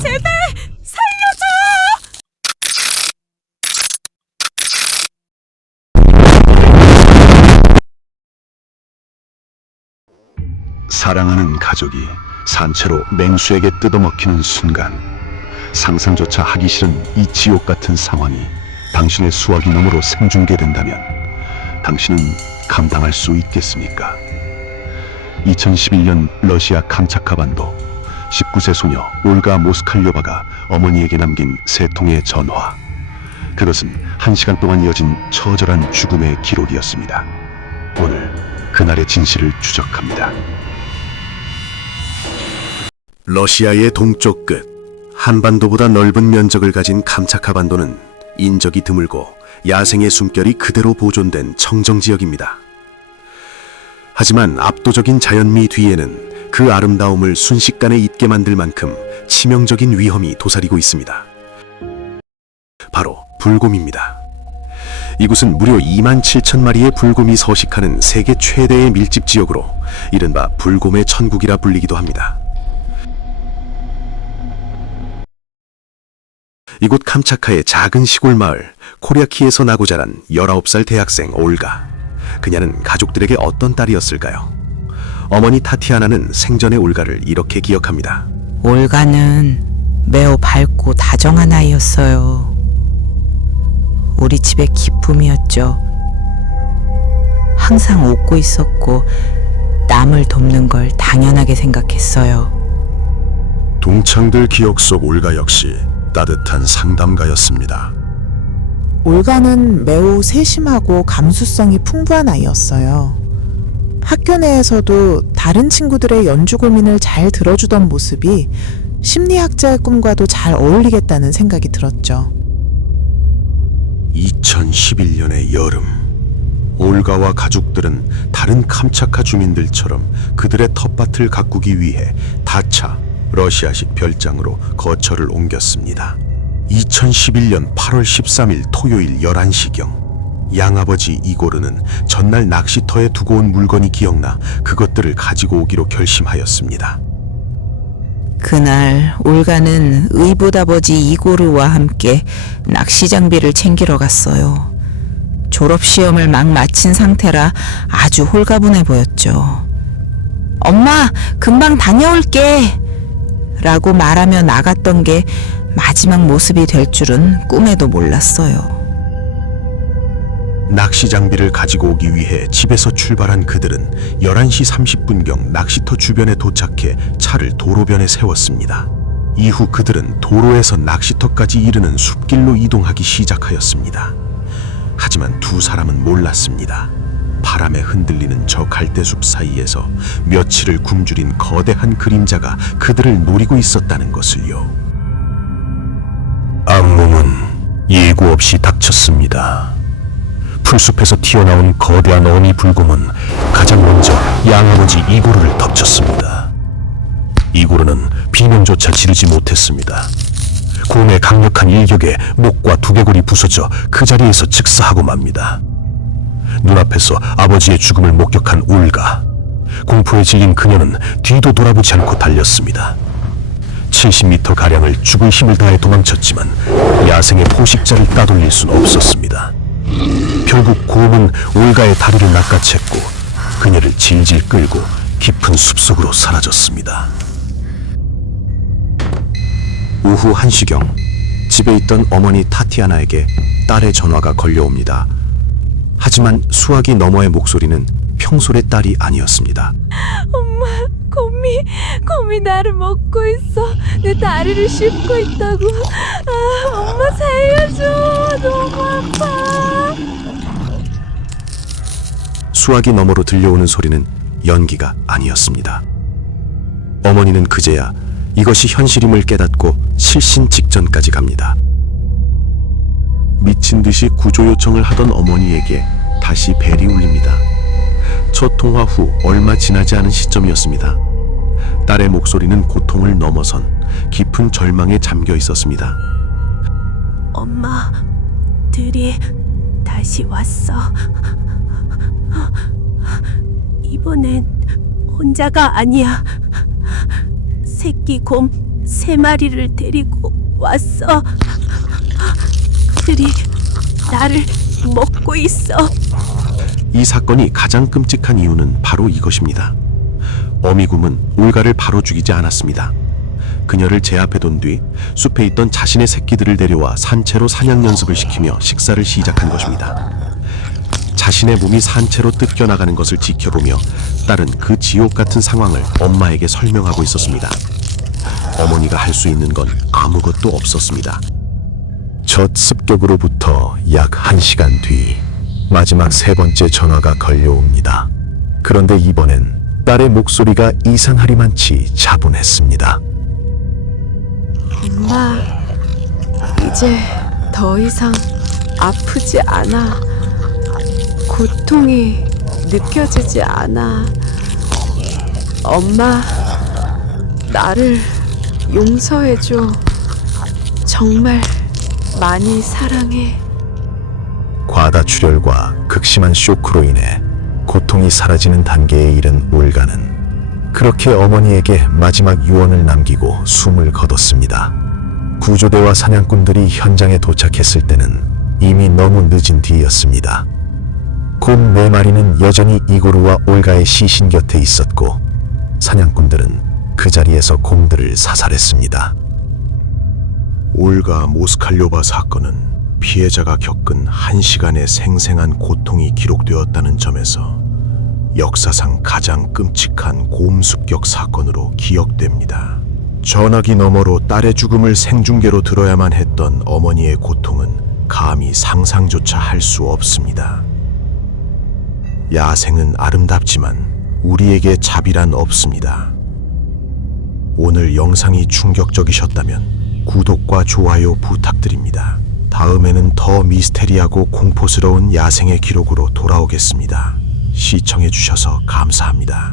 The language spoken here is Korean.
제발 살려줘! 사랑하는 가족이 산채로 맹수에게 뜯어먹히는 순간, 상상조차 하기 싫은 이 지옥 같은 상황이 당신의 수화기 너머로 생중계된다면 당신은 감당할 수 있겠습니까? 2011년 러시아 감차카반도, 19세 소녀 올가 모스칼료바가 어머니에게 남긴 세 통의 전화. 그것은 1시간 동안 이어진 처절한 죽음의 기록이었습니다. 오늘 그날의 진실을 추적합니다. 러시아의 동쪽 끝, 한반도보다 넓은 면적을 가진 감차카반도는 인적이 드물고 야생의 숨결이 그대로 보존된 청정지역입니다. 하지만 압도적인 자연미 뒤에는 그 아름다움을 순식간에 잊게 만들 만큼 치명적인 위험이 도사리고 있습니다. 바로 불곰입니다. 이곳은 무려 27,000마리의 불곰이 서식하는 세계 최대의 밀집 지역으로 이른바 불곰의 천국이라 불리기도 합니다. 이곳 캄차카의 작은 시골 마을 코리아키에서 나고 자란 19살 대학생 올가. 그녀는 가족들에게 어떤 딸이었을까요? 어머니 타티아나는 생전의 올가를 이렇게 기억합니다. 올가는 매우 밝고 다정한 아이였어요. 우리 집의 기쁨이었죠. 항상 웃고 있었고 남을 돕는 걸 당연하게 생각했어요. 동창들 기억 속 올가 역시 따뜻한 상담가였습니다. 올가는 매우 세심하고 감수성이 풍부한 아이였어요. 학교 내에서도 다른 친구들의 연주 고민을 잘 들어주던 모습이 심리학자의 꿈과도 잘 어울리겠다는 생각이 들었죠. 2011년의 여름, 올가와 가족들은 다른 캄차카 주민들처럼 그들의 텃밭을 가꾸기 위해 다차, 러시아식 별장으로 거처를 옮겼습니다. 2011년 8월 13일 토요일 11시경, 양아버지 이고르는 전날 낚시터에 두고 온 물건이 기억나 그것들을 가지고 오기로 결심하였습니다. 그날 올가는 의붓아버지 이고르와 함께 낚시 장비를 챙기러 갔어요. 졸업시험을 막 마친 상태라 아주 홀가분해 보였죠. 엄마, 금방 다녀올게! 라고 말하며 나갔던 게 마지막 모습이 될 줄은 꿈에도 몰랐어요. 낚시 장비를 가지고 오기 위해 집에서 출발한 그들은 11시 30분경 낚시터 주변에 도착해 차를 도로변에 세웠습니다. 이후 그들은 도로에서 낚시터까지 이르는 숲길로 이동하기 시작하였습니다. 하지만 두 사람은 몰랐습니다. 바람에 흔들리는 저 갈대숲 사이에서 며칠을 굶주린 거대한 그림자가 그들을 노리고 있었다는 것을요. 악몽은 예고 없이 닥쳤습니다. 풀숲에서 튀어나온 거대한 어미 불곰은 가장 먼저 양아버지 이고르를 덮쳤습니다. 이고르는 비명조차 지르지 못했습니다. 곰의 강력한 일격에 목과 두개골이 부서져 그 자리에서 즉사하고 맙니다. 눈앞에서 아버지의 죽음을 목격한 올가. 공포에 질린 그녀는 뒤도 돌아보지 않고 달렸습니다. 70m가량을 죽을 힘을 다해 도망쳤지만 야생의 포식자를 따돌릴 수는 없었습니다. 결국 곰은 올가의 다리를 낚아챘고 그녀를 질질 끌고 깊은 숲속으로 사라졌습니다. 오후 1시경, 집에 있던 어머니 타티아나에게 딸의 전화가 걸려옵니다. 하지만 수화기 너머의 목소리는 평소의 딸이 아니었습니다. 엄마, 곰이 나를 먹고 있어. 내 다리를 씹고 있다고. 아, 엄마 살려줘. 너무 아파. 수화기 너머로 들려오는 소리는 연기가 아니었습니다. 어머니는 그제야 이것이 현실임을 깨닫고 실신 직전까지 갑니다. 미친 듯이 구조 요청을 하던 어머니에게 다시 벨이 울립니다. 첫 통화 후 얼마 지나지 않은 시점이었습니다. 딸의 목소리는 고통을 넘어선 깊은 절망에 잠겨 있었습니다. 엄마들이 다시 왔어. 이번엔 혼자가 아니야. 새끼 곰 3마리를 데리고 왔어. 들이 나를 먹고 있어. 이 사건이 가장 끔찍한 이유는 바로 이것입니다. 어미곰은 올가를 바로 죽이지 않았습니다. 그녀를 제압해둔 뒤 숲에 있던 자신의 새끼들을 데려와 산채로 사냥 연습을 시키며 식사를 시작한 것입니다. 자신의 몸이 산채로 뜯겨나가는 것을 지켜보며 딸은 그 지옥 같은 상황을 엄마에게 설명하고 있었습니다. 어머니가 할 수 있는 건 아무것도 없었습니다. 첫 습격으로부터 약 1시간 뒤 마지막 3번째 전화가 걸려옵니다. 그런데 이번엔 딸의 목소리가 이상하리만치 차분했습니다. 엄마, 이제 더 이상 아프지 않아. 고통이 느껴지지 않아. 엄마, 나를 용서해줘. 정말 많이 사랑해. 과다출혈과 극심한 쇼크로 인해 고통이 사라지는 단계에 이른 올가는 그렇게 어머니에게 마지막 유언을 남기고 숨을 거뒀습니다. 구조대와 사냥꾼들이 현장에 도착했을 때는 이미 너무 늦은 뒤였습니다. 곰 4마리는 여전히 이고르와 올가의 시신 곁에 있었고 사냥꾼들은 그 자리에서 곰들을 사살했습니다. 올가 모스칼료바 사건은 피해자가 겪은 1시간의 생생한 고통이 기록되었다는 점에서 역사상 가장 끔찍한 곰 습격 사건으로 기억됩니다. 전화기 너머로 딸의 죽음을 생중계로 들어야만 했던 어머니의 고통은 감히 상상조차 할 수 없습니다. 야생은 아름답지만 우리에게 자비란 없습니다. 오늘 영상이 충격적이셨다면 구독과 좋아요 부탁드립니다. 다음에는 더 미스테리하고 공포스러운 야생의 기록으로 돌아오겠습니다. 시청해주셔서 감사합니다.